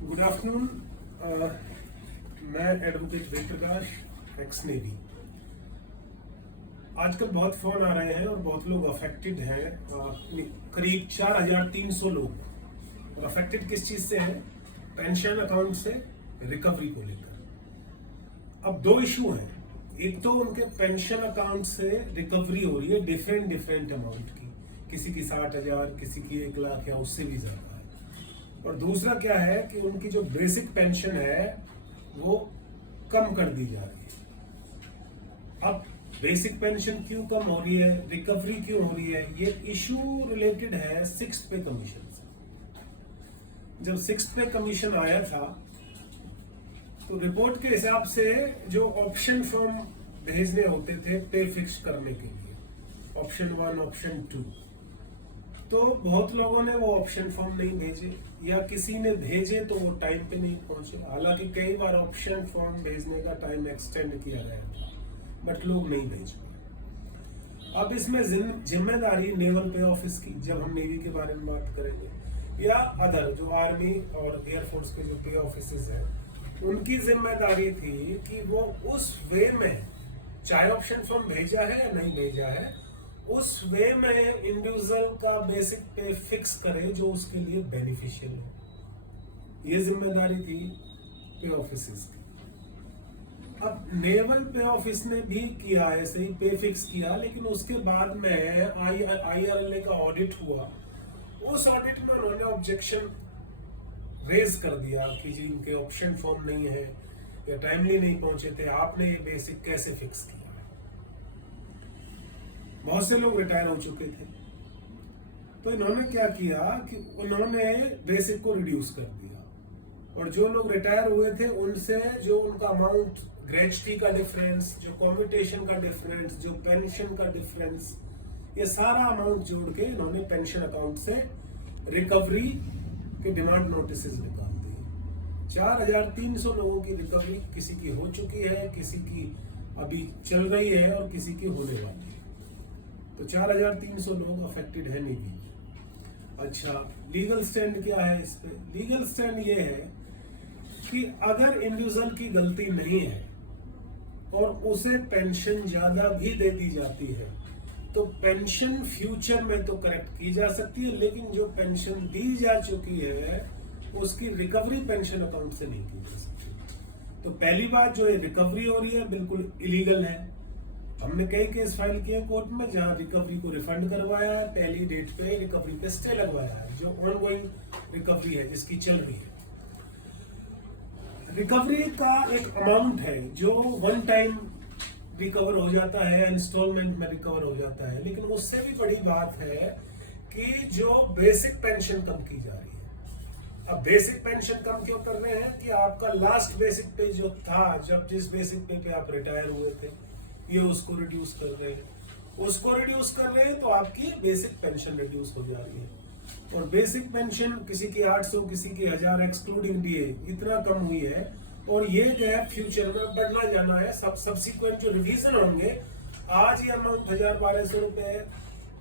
Good afternoon. मैं advocate Ved Prakash, x navy. आजकल बहुत फोन आ रहे हैं और बहुत लोग अफेक्टेड हैं। करीब 4,300 लोग। और अफेक्टेड किस चीज से है? पेंशन अकाउंट से रिकवरी को लेकर। अब दो इशू हैं। एक तो उनके पेंशन अकाउंट से रिकवरी हो रही है डिफरेंट अमाउंट की, किसी की 60,000, किसी की 1 लाख या उससे भी ज्यादा है। और दूसरा क्या है कि उनकी जो बेसिक पेंशन है वो कम कर दी जा रही है। अब बेसिक पेंशन क्यों कम हो रही है, रिकवरी क्यों हो रही है, ये इशू रिलेटेड है सिक्स्थ पे कमीशन से। जब सिक्स्थ पे कमीशन आया था तो रिपोर्ट के हिसाब से जो ऑप्शन फॉर्म भेजने होते थे पे फिक्स करने के लिए, ऑप्शन 1, ऑप्शन 2, तो बहुत लोगों ने वो ऑप्शन फॉर्म नहीं भेजे, या किसी ने भेजे तो वो टाइम पे नहीं पहुंचे। हालांकि कई बार ऑप्शन फॉर्म भेजने का टाइम एक्सटेंड किया गया था, बट लोग नहीं भेज पाए। अब इसमें जिम्मेदारी नेवल पे ऑफिस की, जब हम नेवी के बारे में बात करेंगे, या अदर जो आर्मी और एयरफोर्स के जो पे ऑफिसेज हैं, उनकी जिम्मेदारी थी कि वो उस वे में, चाहे ऑप्शन फॉर्म भेजा है या नहीं भेजा है, उस वे में इंडिविजुअल का बेसिक पे फिक्स करे जो उसके लिए बेनिफिशियल हो। ये जिम्मेदारी थी पे ऑफिसेस की। अब नेवल पे ऑफिस ने भी किया, ऐसे ही पे फिक्स किया, लेकिन उसके बाद में IRLA का ऑडिट हुआ। उस ऑडिट में उन्होंने ऑब्जेक्शन रेज कर दिया कि जी इनके ऑप्शन फॉर्म नहीं है या टाइमली नहीं पहुंचे थे, आपने ये बेसिक कैसे फिक्स किया। बहुत से लोग रिटायर हो चुके थे, तो इन्होंने क्या किया कि उन्होंने बेसिक को रिड्यूस कर दिया, और जो लोग रिटायर हुए थे उनसे जो उनका अमाउंट, ग्रेजुटी का डिफरेंस, जो कॉम्यूटेशन का डिफरेंस, जो पेंशन का डिफरेंस, ये सारा अमाउंट जोड़ के इन्होंने पेंशन अकाउंट से रिकवरी के डिमांड नोटिस निकाल दिए। 4,300 लोगों की रिकवरी किसी की हो चुकी है, किसी की अभी चल रही है और किसी की होने वाली है। तो 4,300 लोग अफेक्टेड है नेवी। अच्छा, लीगल स्टैंड क्या है इस पे? लीगल स्टैंड ये है कि अगर इंडिविजुअल की गलती नहीं है और उसे पेंशन ज्यादा भी दे दी जाती है, तो पेंशन फ्यूचर में तो करेक्ट की जा सकती है, लेकिन जो पेंशन दी जा चुकी है उसकी रिकवरी पेंशन अकाउंट से नहीं की जा सकती। तो पहली बात, जो ये रिकवरी हो रही है बिल्कुल इलीगल है। हमने कई केस फाइल किए कोर्ट में जहां रिकवरी को रिफंड करवाया है, पहली डेट पे रिकवरी पे स्टे लगवाया है, जो ऑनगोइंग रिकवरी है, जिसकी चल रही है। रिकवरी का एक अमाउंट है जो वन टाइम रिकवर हो जाता है, इंस्टॉलमेंट में रिकवर हो जाता है, लेकिन उससे भी बड़ी बात है कि जो बेसिक पेंशन कम की जा रही है। अब बेसिक पेंशन कम क्यों कर रहे हैं कि आपका लास्ट बेसिक पे जो था, जब जिस बेसिक पे आप रिटायर हुए थे, ये उसको रिड्यूस कर रहे हैं। उसको रिड्यूस कर रहे हैं तो आपकी बेसिक पेंशन रिड्यूस हो जा रही है। और बेसिक पेंशन किसी की 800, किसी की 1000 एक्सक्लूडिंग डीए इतना कम हुई है, और ये गैप फ्यूचर में बढ़ना जाना है। सब्सिक्वेंट जो रिवीजन होंगे, आज ये अमाउंट 1,000-1,200 रुपए है,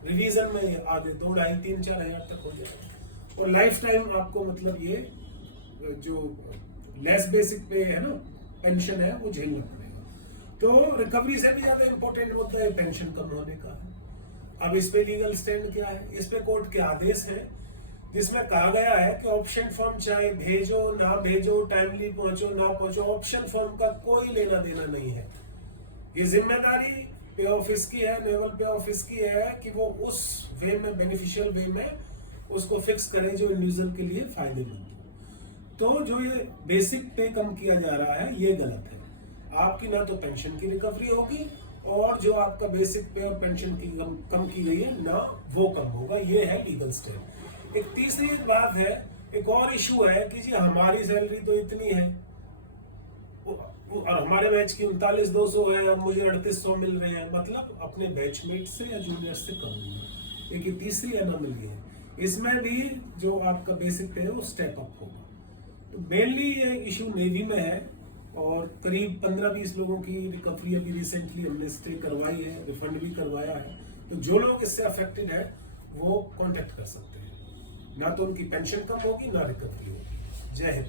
रिवीजन में आगे 2, 2.5, 3, 4,000 तक हो जाएगा। और लाइफ टाइम आपको मतलब ये जो लेस बेसिक पे है ना पेंशन है, वो झेलना पड़ेगा। तो रिकवरी से भी ज्यादा इंपॉर्टेंट होता है पेंशन कम होने का। अब इस पे लीगल स्टैंड क्या है? इस पे कोर्ट के आदेश है जिसमें कहा गया है कि ऑप्शन फॉर्म चाहे भेजो ना भेजो, टाइमली पहुंचो ना पहुंचो, ऑप्शन फॉर्म का कोई लेना देना नहीं है। ये जिम्मेदारी पे ऑफिस की है, नेवल पे ऑफिस की है कि वो उस वे में, बेनिफिशियल वे में उसको फिक्स करे जो इंडिविजुअल के लिए फायदेमंद हो। तो जो ये बेसिक पे कम किया जा रहा है, ये गलत है। आपकी ना तो पेंशन की रिकवरी होगी, और जो आपका बेसिक पे और पेंशन की कम की गई है ना, वो कम होगा। ये है लीगल स्टैंड। एक तीसरी बात है, एक और इशू है कि जी हमारी सैलरी तो इतनी है और हमारे बैच की 39,200 है, अब मुझे 3800 मिल रहे हैं, मतलब अपने बैचमेट से या जूनियर से कम नहीं है। एक तीसरी एनोमली है, इसमें भी जो आपका बेसिक पे है वो स्टेप अप होगा। तो मेनली ये इशू नेवी में है, और करीब 15-20 लोगों की रिकवरी अभी रिसेंटली हमने स्टे करवाई है, रिफंड भी करवाया है। तो जो लोग इससे अफेक्टेड है वो कांटेक्ट कर सकते हैं, ना तो उनकी पेंशन कम होगी ना रिकवरी होगी। जय हिंद।